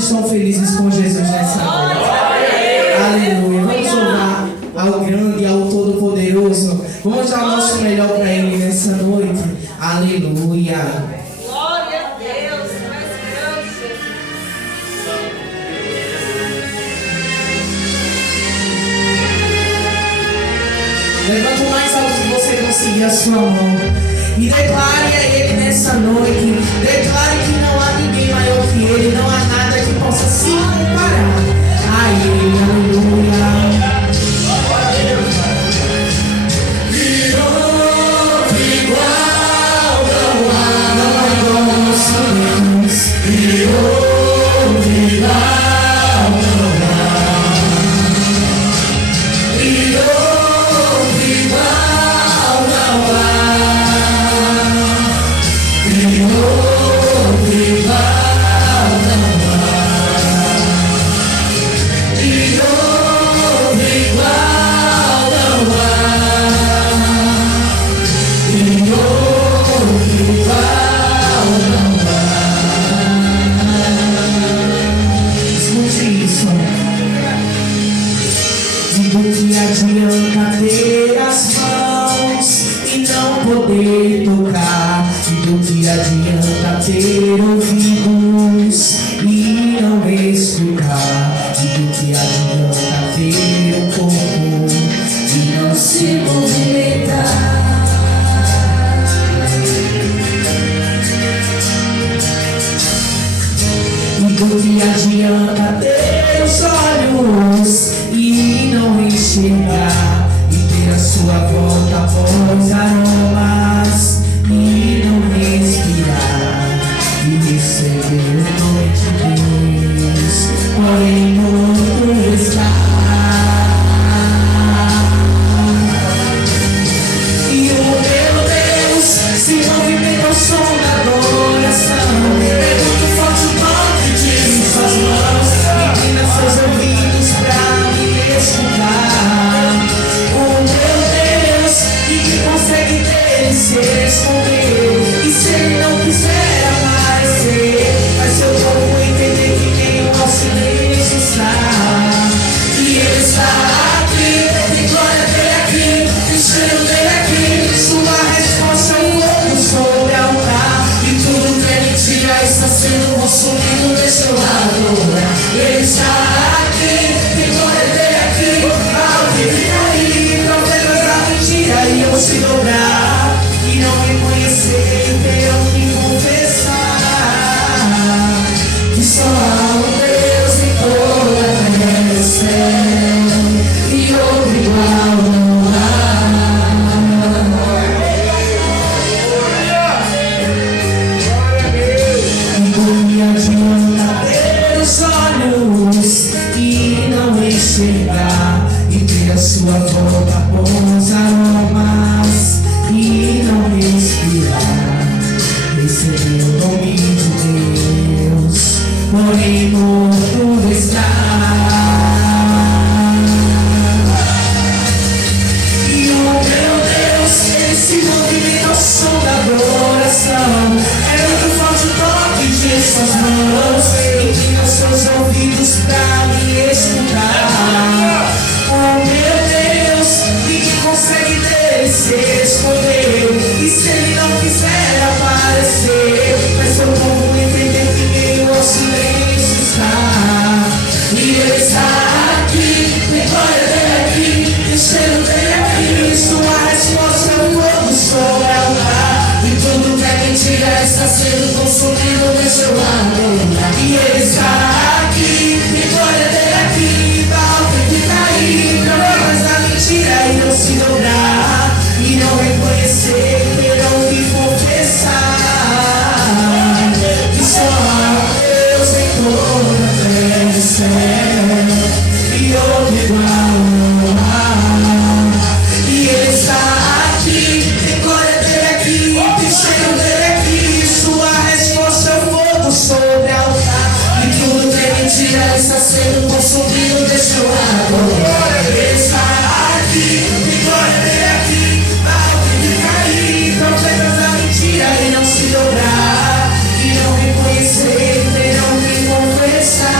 estão felizes com Jesus nessa noite? Aleluia. Vamos louvar ao grande, ao todo-poderoso. Vamos dar o nosso melhor para Ele nessa noite. Aleluia. Glória a Deus. Mais grande, Jesus. Levanta o mais alto que você conseguir a sua mão. E declare a Ele nessa noite. Declare que não há ninguém maior que Ele. Não há nada que possa se comparar a Ele. Aleluia. Adianta ter as mãos e não poder tocar, e do que adianta ter ouvidos e não escutar, e do que adianta ter um corpo e não se movimentar. E do que adianta ter os olhos e não enxergar, e ter a sua volta bons aromas e não respirar, e receber o nome de Deus, porém morto está. E o meu Deus se movimenta ao som da adoração, é muito forte o toque de suas mãos, inclina seus ouvidos pra me escutar. O meu Deus, que consegue dele se esconder, e se ele não quiser aparecer, faz seu corpo entender que nem o silêncio está. E ele está aqui, tem glória dele aqui, tem cheiro dele aqui, sua resposta é um fogo sobre o altar, e tudo que ele tira está sendo consumido, deixa eu adorar. Ele está aqui, tem glória dele aqui, ao que fica aí, profetas da mentira, e eu se dobrar, e não reconhecer, e terão que confessar, que só há um Deus em toda a terra e céu, e outro igual não há. E do que adianta ter os olhos e não enxergar, e ter a sua volta bons aromas e não respirar, receber o nome de Deus, porém morto está. E o meu Deus, ele se movimenta ao som da adoração, é muito forte o toque de suas mãos, inclina os seus ouvidos pra me escutar. Oh meu Deus, ninguém consegue dele se esconder, e se ele não quiser aparecer, faz seu povo entender que nem o silêncio está. E ele está aqui, tem glória dele aqui, tem cheiro dele aqui, sua resposta é um fogo sobre o altar, e tudo que é mentira está sendo consumido, deixa eu adorar. E ele está aqui, tem glória dele aqui, que fica aí, problemas da mentira, e não se dobrar, e não reconhecer, terão que confessar, que só há Deus em toda a terra e céu, e outro igual não há. E ele está aqui, tem glória dele aqui, tem cheiro dele aqui, sua resposta é o fogo sobre o altar, e tudo que é mentira está sendo consumido, deixa eu adorar. Ele está aqui, tem glória dele aqui, que fica aí, profetas da mentira, e não se dobrar, e não reconhecer, terão que confessar.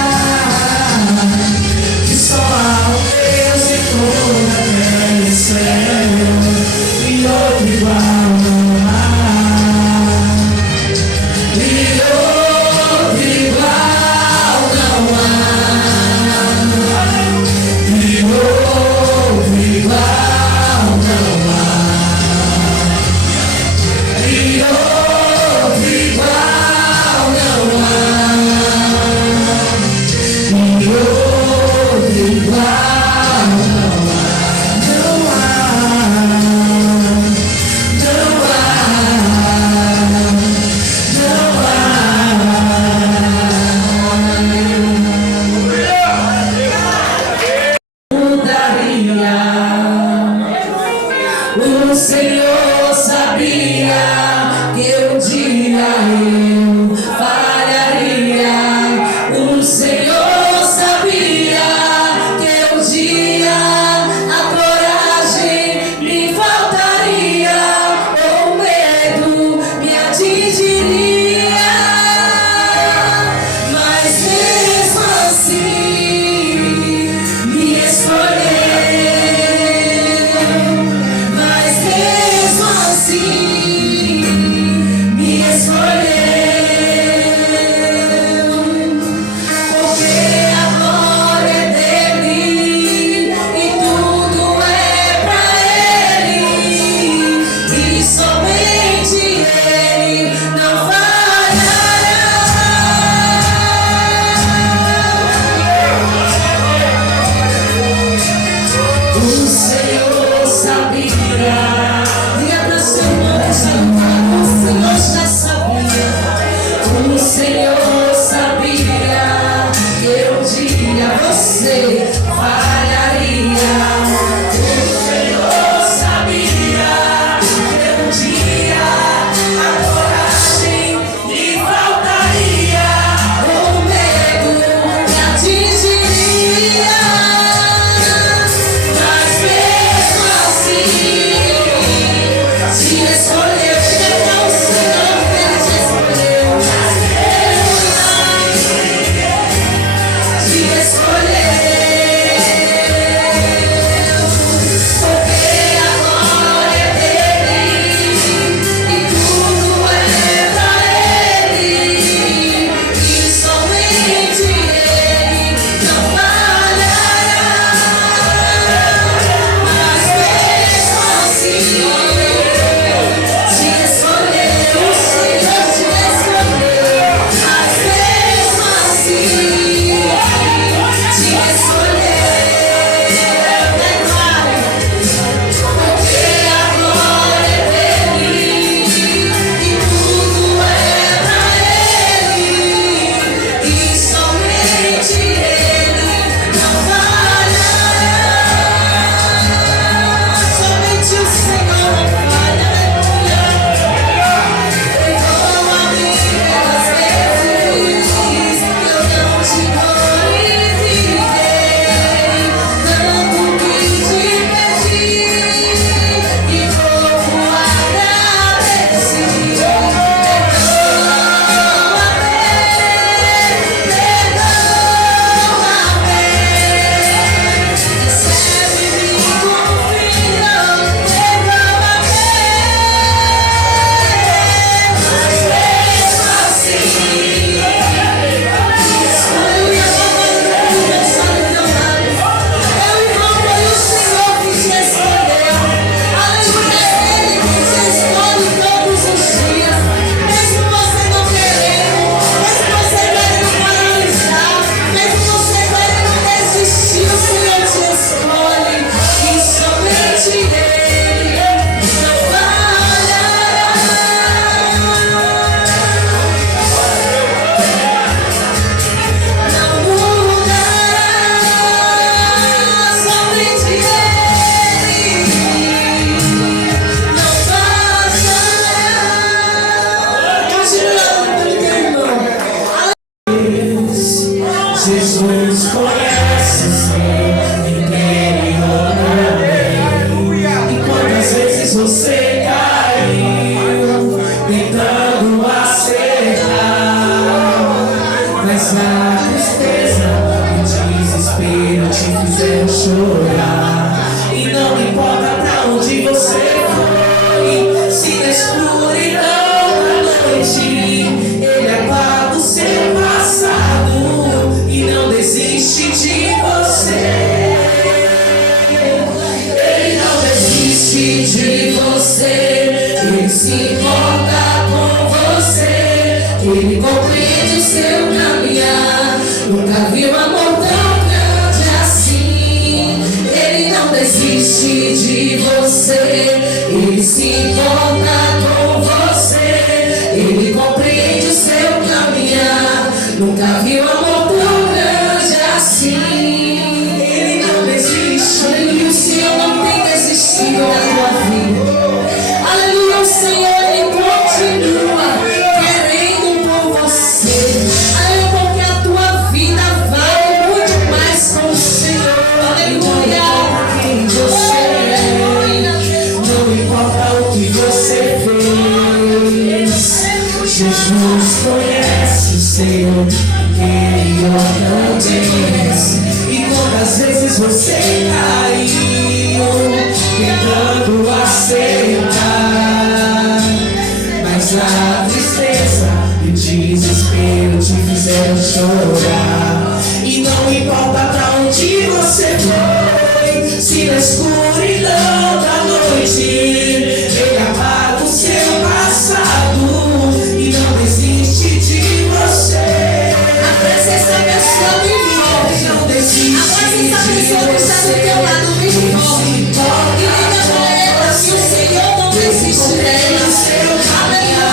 Senhor sabia que um dia eu falharia. O Senhor sabia que um dia a coragem me faltaria, o medo me atingiria. Mas mesmo assim me escolheu. Mas mesmo assim me escolheu. Porque a glória é dele e tudo é pra ele, e somente ele não falhará. O Senhor sabia. Diga pra seu irmão que já amado, o Senhor já sabia. O Senhor sabia que um dia você falharia. O Senhor sabia que um dia a coragem me faltaria, o medo me atingiria. Mas mesmo assim te escolheu. Então o Senhor te escolheu. Te escolheu. Porque a glória é dele e tudo é pra ele, e somente ele não falhará. Mas mesmo assim te escolheu. O Senhor te escolheu. Mas mesmo assim te escolheu. Porque a glória é dele e tudo é pra ele, e somente ele não falhará. Somente o Senhor não falha. Perdoa-me pelas vezes que eu não te glorifiquei, tanto que te pedi e pouco agradeci. Recebe-me como filho, perdoa-me. Mas mesmo assim aleluia, pensando no teu lado. Meu irmão, foi o Senhor que te escolheu. Aleluia, é Ele que te escolhe todos os dias. Mesmo você não querendo, mesmo você querendo paralisar, mesmo você querendo desistir, o Senhor te escolhe, e somente Ele não falhará. Não mudará, somente Ele não passará. Continua pelo teu irmão. Jesus conhece sem quem e quantas vezes você caiu tentando acertar, mas a tristeza e o desespero te fizeram chorar. E não importa pra onde você foi, se na escuridão da noite ele apaga o seu passado e não desiste de você. Ele não desiste de você, ele se importa com você, ele compreende o seu caminhar. Nunca viu amor tão grande assim. Ele não desiste de você, ele se importa com você, ele compreende o seu caminhar. Nunca viu amor tão grande assim. Ele não desiste. Aleluia, o Senhor não tem desistido da tua vida. seu, Ele outra vez. E quantas vezes você caiu tentando aceitar, mas a tristeza e o desespero te fizeram chorar. E não importa pra onde você foi, se na escuridão da noite Ele apaga o seu passado e não desiste de você. A presença abençoa me envolve. Não desiste. A presença abençoa que está do teu lado me envolve. E diga pra ela que o Senhor não desiste dela. Aleluia.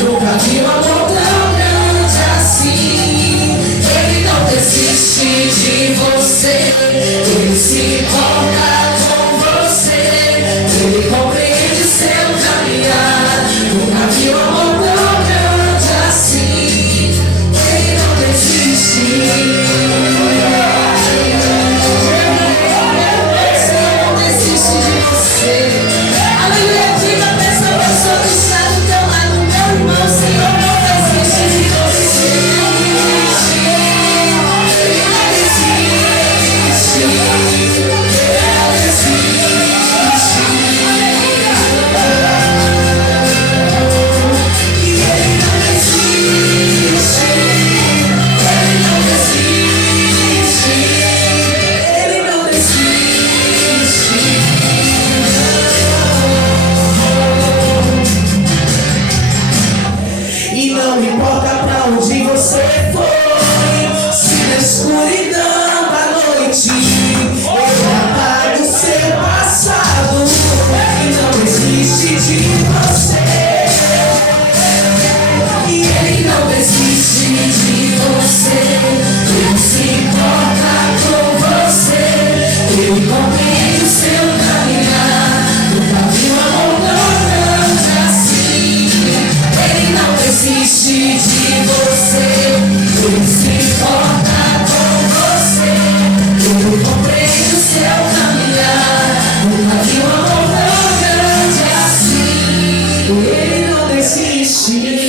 Nunca vi um amor tão grande assim. Ele não desiste de você. Ele se importa com você. Ele compreende seu caminhar. Nunca vi um amor tão grande assim. Ele não desiste. Não desiste de você. Aleluia. Diga pra essa pessoa que está do teu lado, meu irmão, o Senhor não desiste de você. Ele não desiste. Ele não desiste. E ele não desiste. Ele não desiste. Ele não desiste. E não importa pra onde você foi, se na escuridão da noite Ele apaga o seu passado e não desiste de você. E Ele não desiste de você. Ele se importa com você. Ele compreende o seu caminhar. Nunca vi um amor tão grande assim. Ele não desiste de você. Ele se importa com você. Ele compreende o seu caminhar. Nunca vi um amor tão grande assim. Ele não desiste.